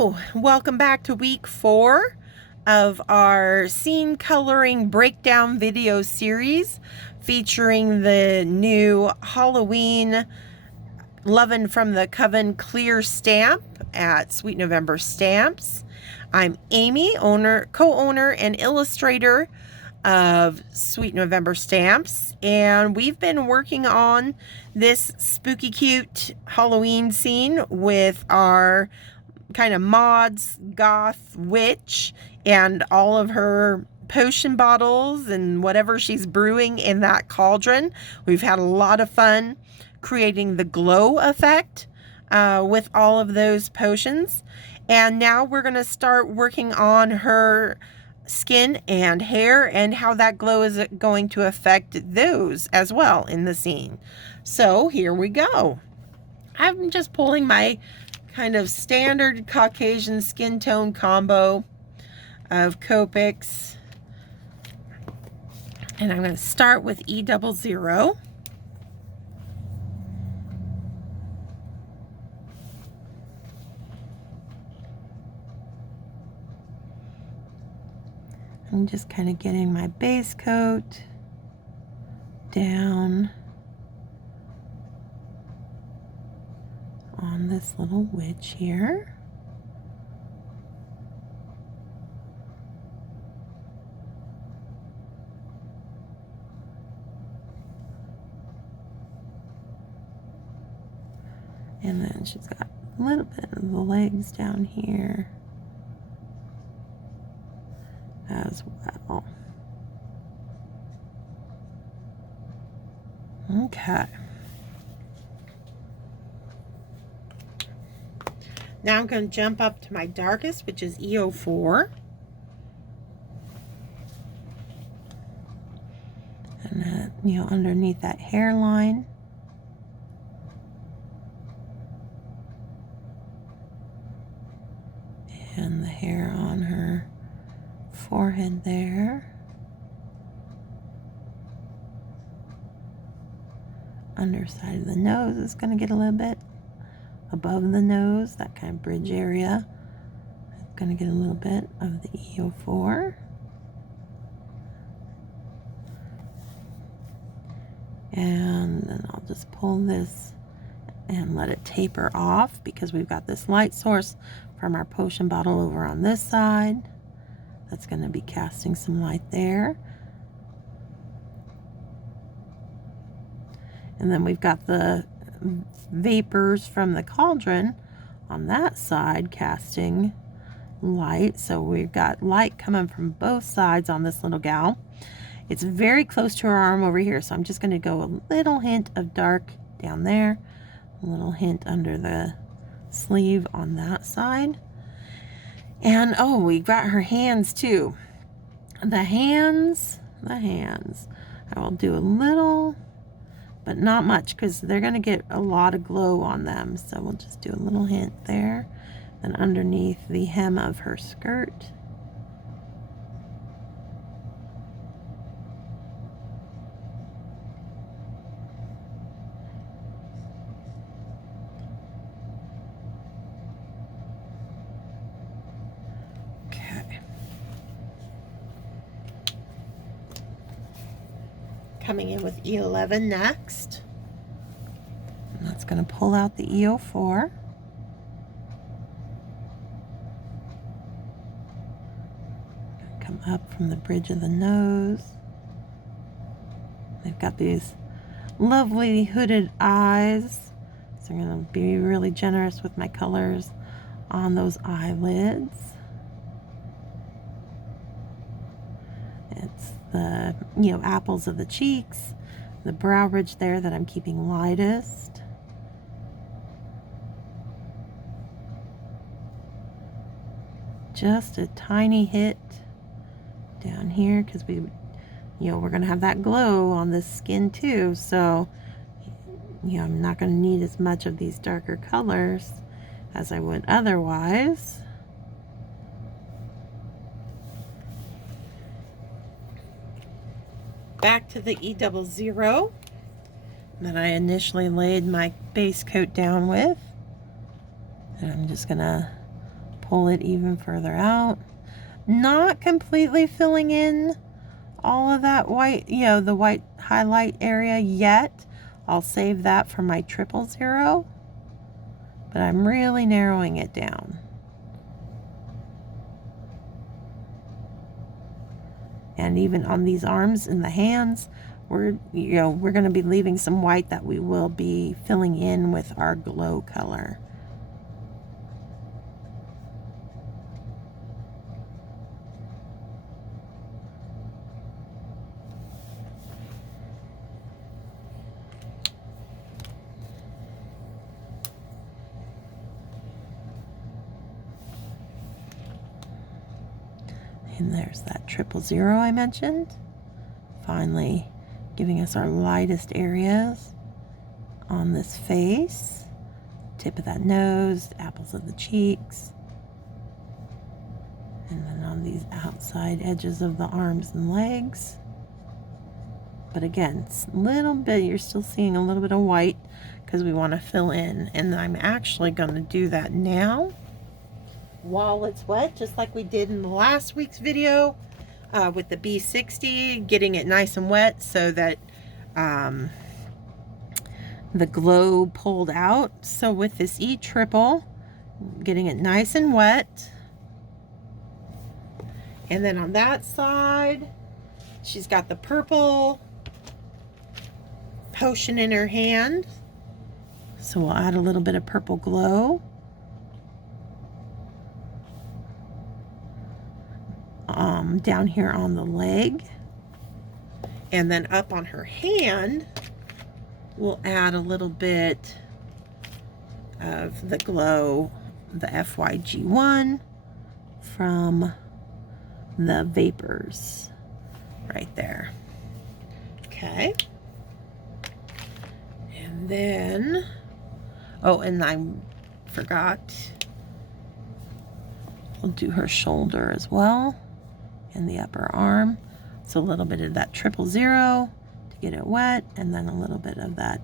Hello, welcome back to week 4 of our scene coloring breakdown video series featuring the new Halloween Lovin from the Coven clear stamp at Sweet November Stamps. I'm Amy, co-owner and illustrator of Sweet November Stamps, and we've been working on this spooky cute Halloween scene with our kind of mods goth witch and all of her potion bottles and whatever she's brewing in that cauldron. We've had a lot of fun creating the glow effect with all of those potions, and now we're going to start working on her skin and hair and how that glow is going to affect those as well in the scene. So here we go. I'm just pulling my kind of standard Caucasian skin tone combo of Copics, and I'm going to start with E00. I'm just kind of getting my base coat down on this little witch here. And then she's got a little bit of the legs down here as well. Okay. Now I'm going to jump up to my darkest, which is E04. And then, underneath that hairline. And the hair on her forehead there. Underside of the nose is going to get a little bit above the nose, that kind of bridge area. I'm going to get a little bit of the E04. And then I'll just pull this and let it taper off because we've got this light source from our potion bottle over on this side. That's going to be casting some light there. And then we've got the vapors from the cauldron on that side casting light. So we've got light coming from both sides on this little gal. It's very close to her arm over here, so I'm just going to go a little hint of dark down there, a little hint under the sleeve on that side. And oh, we got her hands too. The hands, I will do a little, but not much because they're going to get a lot of glow on them. So we'll just do a little hint there. And underneath the hem of her skirt. Okay. Coming in with E11 next. And that's going to pull out the E04. Come up from the bridge of the nose. They've got these lovely hooded eyes. So I'm going to be really generous with my colors on those eyelids. It's the, apples of the cheeks, the brow ridge there that I'm keeping lightest. Just a tiny hit down here because we're going to have that glow on this skin too. So, I'm not going to need as much of these darker colors as I would otherwise. Back to the E00 that I initially laid my base coat down with. And I'm just gonna pull it even further out. Not completely filling in all of that white, you know, the white highlight area yet. I'll save that for my 000, but I'm really narrowing it down. And even on these arms and the hands, we're going to be leaving some white that we will be filling in with our glow color. And there's that 000 I mentioned. Finally giving us our lightest areas on this face. Tip of that nose, apples of the cheeks. And then on these outside edges of the arms and legs. But again, it's a little bit, you're still seeing a little bit of white because we want to fill in. And I'm actually going to do that now while it's wet, just like we did in the last week's video with the B60, getting it nice and wet so that the glow pulled out. So with this E-triple, getting it nice and wet. And then on that side, she's got the purple potion in her hand. So we'll add a little bit of purple glow. Down here on the leg, and then up on her hand we'll add a little bit of the glow, the FYG1 from the Vapors right there. Okay, and then and I forgot, we'll do her shoulder as well. And the upper arm. So a little bit of that 000 to get it wet, and then a little bit of that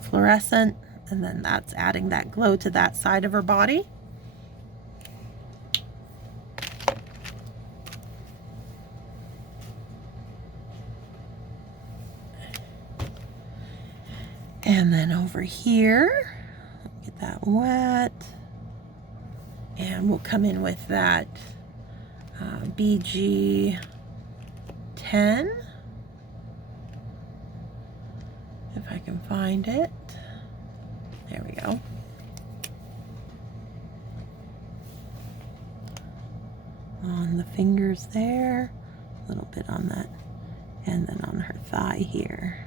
fluorescent, and then that's adding that glow to that side of her body. And then over here, get that wet, and we'll come in with that BG 10, if I can find it. There we go. On the fingers there, a little bit on that, and then on her thigh here.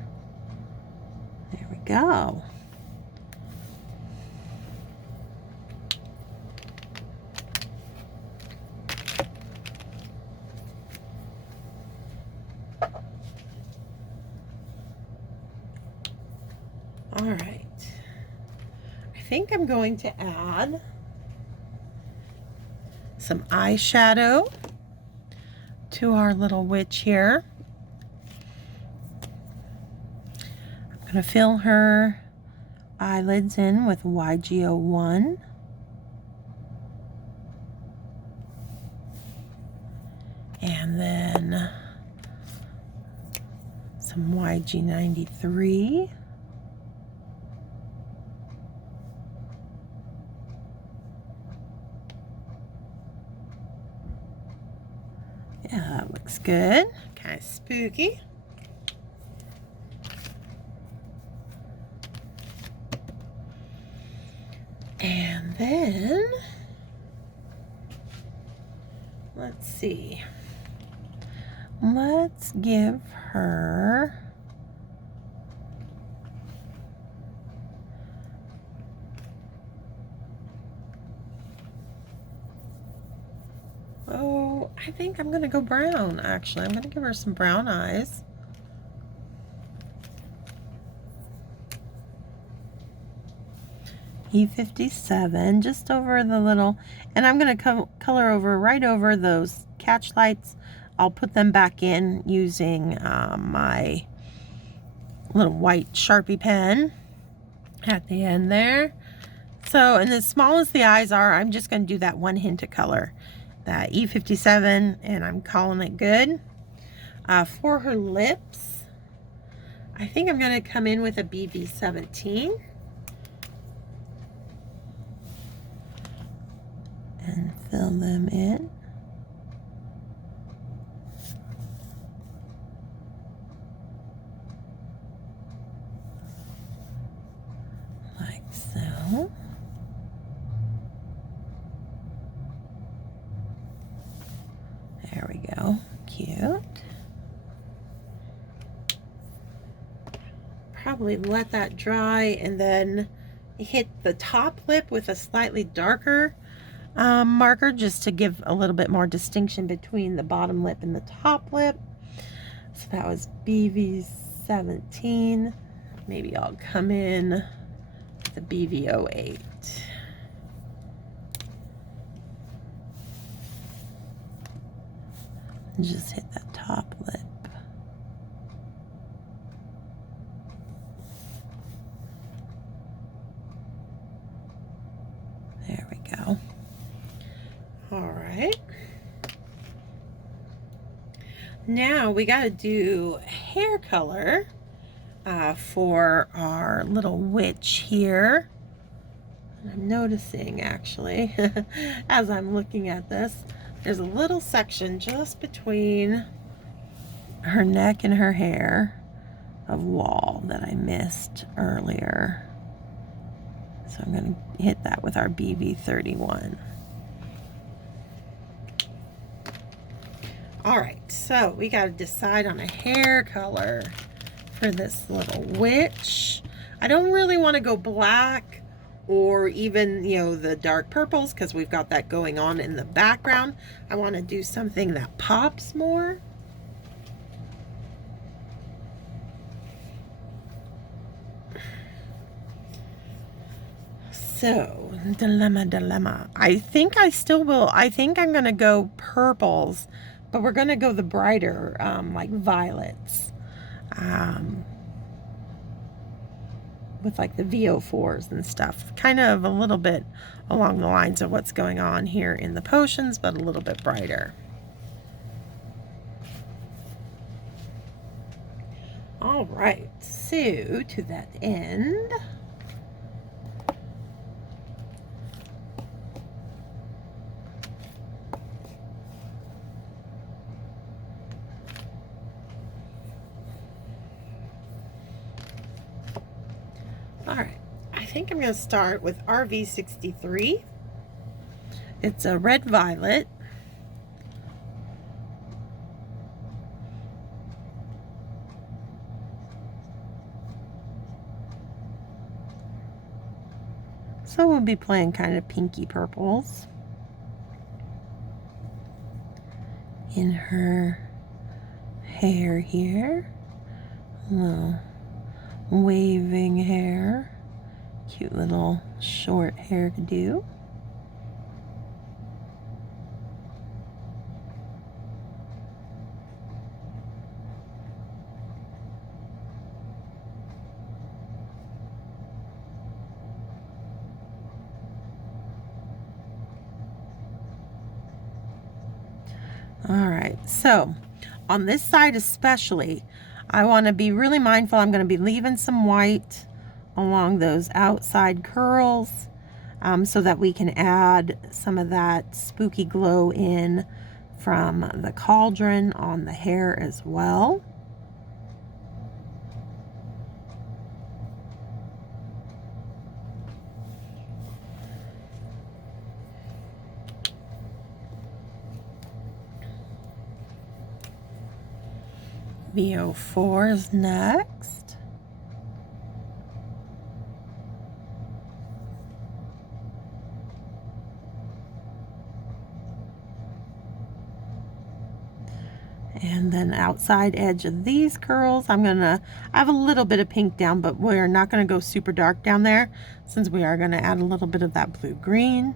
There we go. All right, I think I'm going to add some eyeshadow to our little witch here. I'm going to fill her eyelids in with YG01. And then some YG93. Yeah, that looks good. Kind of spooky. And then, let's see. Let's give her I think I'm going to go brown, actually. I'm going to give her some brown eyes. E57, just over the little, and I'm going to color over right over those catch lights. I'll put them back in using my little white Sharpie pen at the end there. So, and as small as the eyes are, I'm just going to do that one hint of color, that E57, and I'm calling it good. For her lips, I think I'm going to come in with a BV17 and fill them in. Like so. There we go. Cute. Probably let that dry and then hit the top lip with a slightly darker marker just to give a little bit more distinction between the bottom lip and the top lip. So that was BV17. Maybe I'll come in with the BV08. And just hit that top lip. There we go. All right. Now we got to do hair color for our little witch here. And I'm noticing actually, as I'm looking at this, there's a little section just between her neck and her hair of wall that I missed earlier. So I'm going to hit that with our BV31. All right, so we got to decide on a hair color for this little witch. I don't really want to go black or even, you know, the dark purples because we've got that going on in the background. I want to do something that pops more. So, dilemma. I think I still will. I think I'm going to go purples, but we're going to go the brighter, like violets. With like the VO4s and stuff. Kind of a little bit along the lines of what's going on here in the potions, but a little bit brighter. All right, so to that end, all right, I think I'm going to start with RV63. It's a red violet. So we'll be playing kind of pinky purples in her hair here. Little waving hair. Cute little short hairdo. All right, so on this side especially, I want to be really mindful. I'm going to be leaving some white along those outside curls so that we can add some of that spooky glow in from the cauldron on the hair as well. VO4 is next. And then outside edge of these curls, I have a little bit of pink down, but we're not gonna go super dark down there since we are gonna add a little bit of that blue-green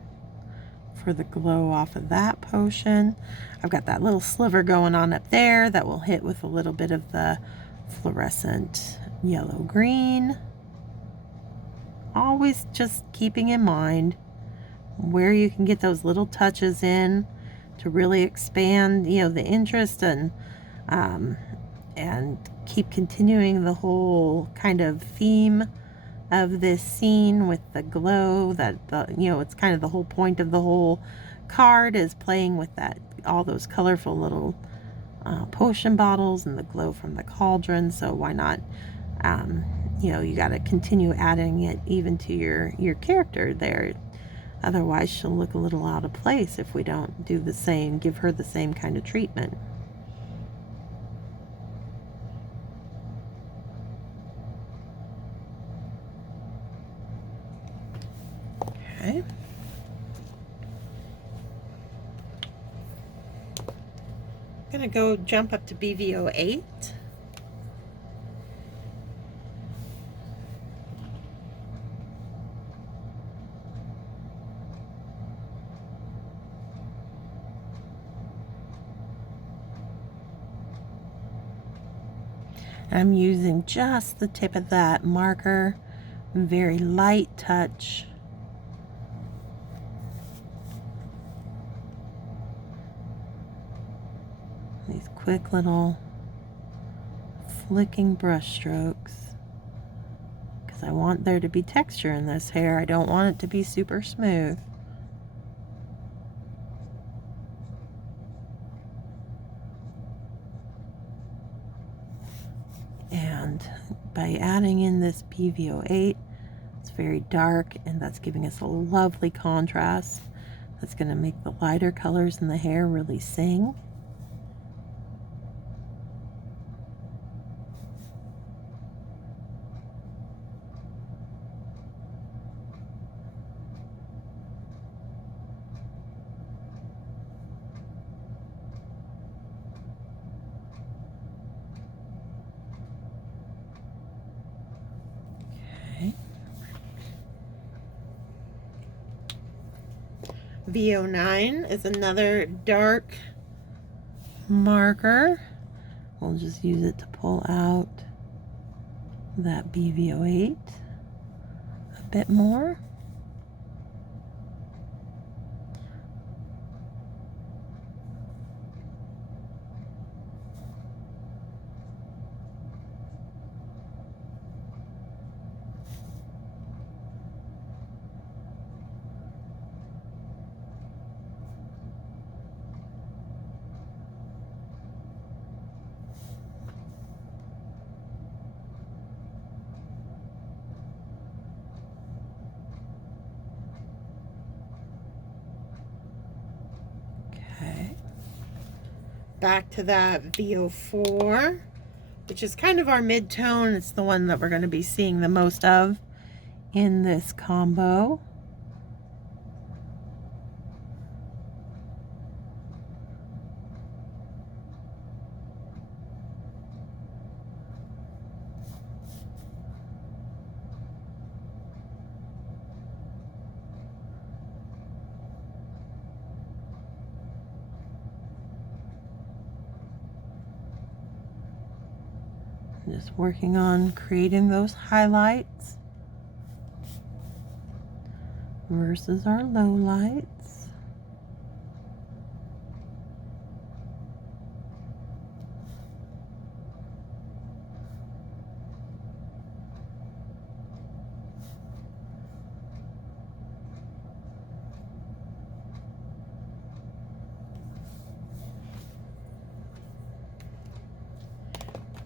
for the glow off of that potion. I've got that little sliver going on up there that will hit with a little bit of the fluorescent yellow-green always just keeping in mind where you can get those little touches in to really expand, you know, the interest, and keep continuing the whole kind of theme of this scene with the glow. That you know, it's kind of the whole point of the whole card is playing with that, all those colorful little potion bottles and the glow from the cauldron. So why not, you know, you got to continue adding it even to your character there. Otherwise she'll look a little out of place if we don't do the same, give her the same kind of treatment. Okay. I'm gonna go jump up to BVO 8. I'm using just the tip of that marker, very light touch. These quick little flicking brush strokes, because I want there to be texture in this hair. I don't want it to be super smooth. And by adding in this BVO 8, it's very dark, and that's giving us a lovely contrast. That's going to make the lighter colors in the hair really sing. VO9 is another dark marker. We'll just use it to pull out that BVO8 a bit more. Back to that VO4, which is kind of our mid-tone. It's the one that we're going to be seeing the most of in this combo. Just working on creating those highlights versus our lowlights.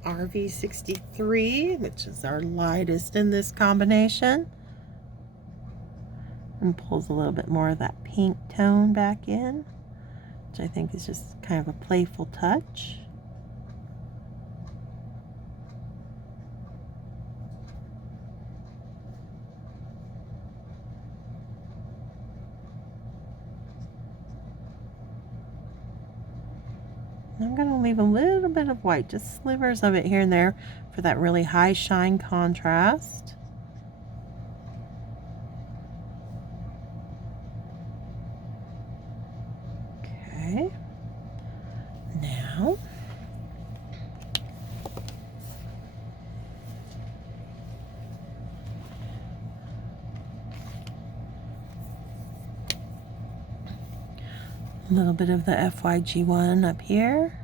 RV63, which is our lightest in this combination, and pulls a little bit more of that pink tone back in, which I think is just kind of a playful touch. I'm going to leave a little bit of white, just slivers of it here and there for that really high shine contrast. Okay. Now, A little bit of the FYG1 up here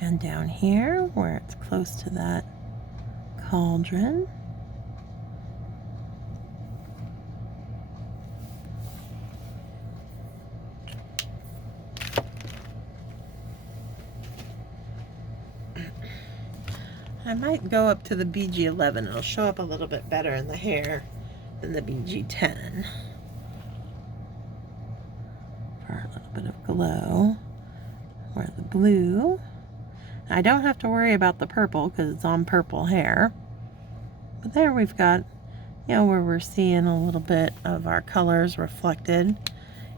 and down here where it's close to that cauldron. I might go up to the BG11. It'll show up a little bit better in the hair than the BG10. For a little bit of glow. Or the blue. I don't have to worry about the purple because it's on purple hair. But there we've got, you know, where we're seeing a little bit of our colors reflected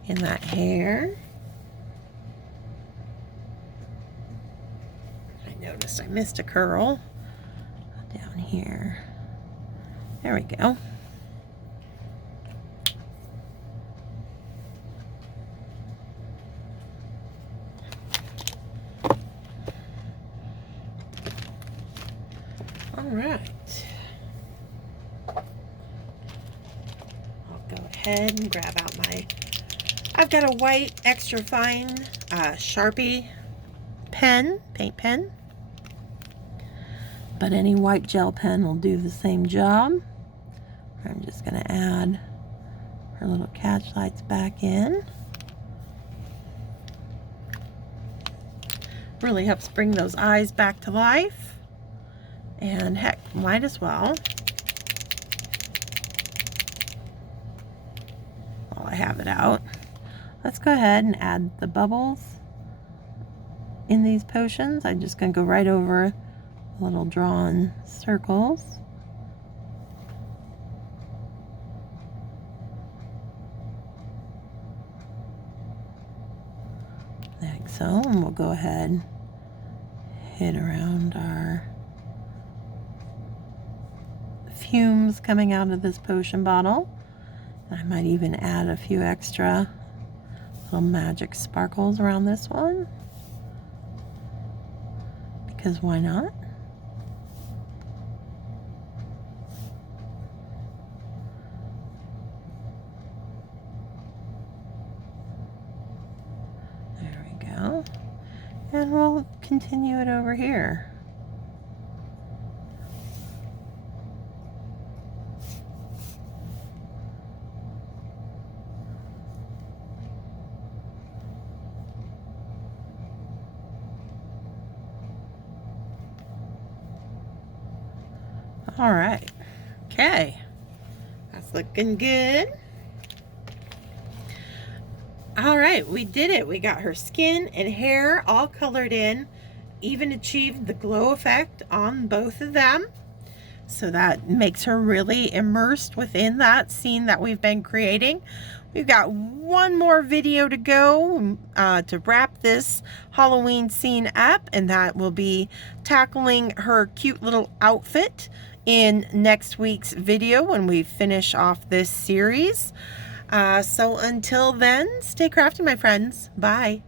in that hair. I noticed I missed a curl down here. There we go. All right. I'll go ahead and grab out my, I've got a white extra fine Sharpie pen, paint pen. But any white gel pen will do the same job. I'm just going to add our little catch lights back in. Really helps bring those eyes back to life. And heck, might as well, while I have it out, let's go ahead and add the bubbles in these potions. I'm just going to go right over little drawn circles. Like so, and we'll go ahead, hit around our fumes coming out of this potion bottle. I might even add a few extra little magic sparkles around this one, because why not? And we'll continue it over here. All right. Okay. That's looking good. All right, we did it. We got her skin and hair all colored in, even achieved the glow effect on both of them. So that makes her really immersed within that scene that we've been creating. We've got one more video to go to wrap this Halloween scene up, and that will be tackling her cute little outfit in next week's video when we finish off this series. So until then, stay crafty, my friends. Bye.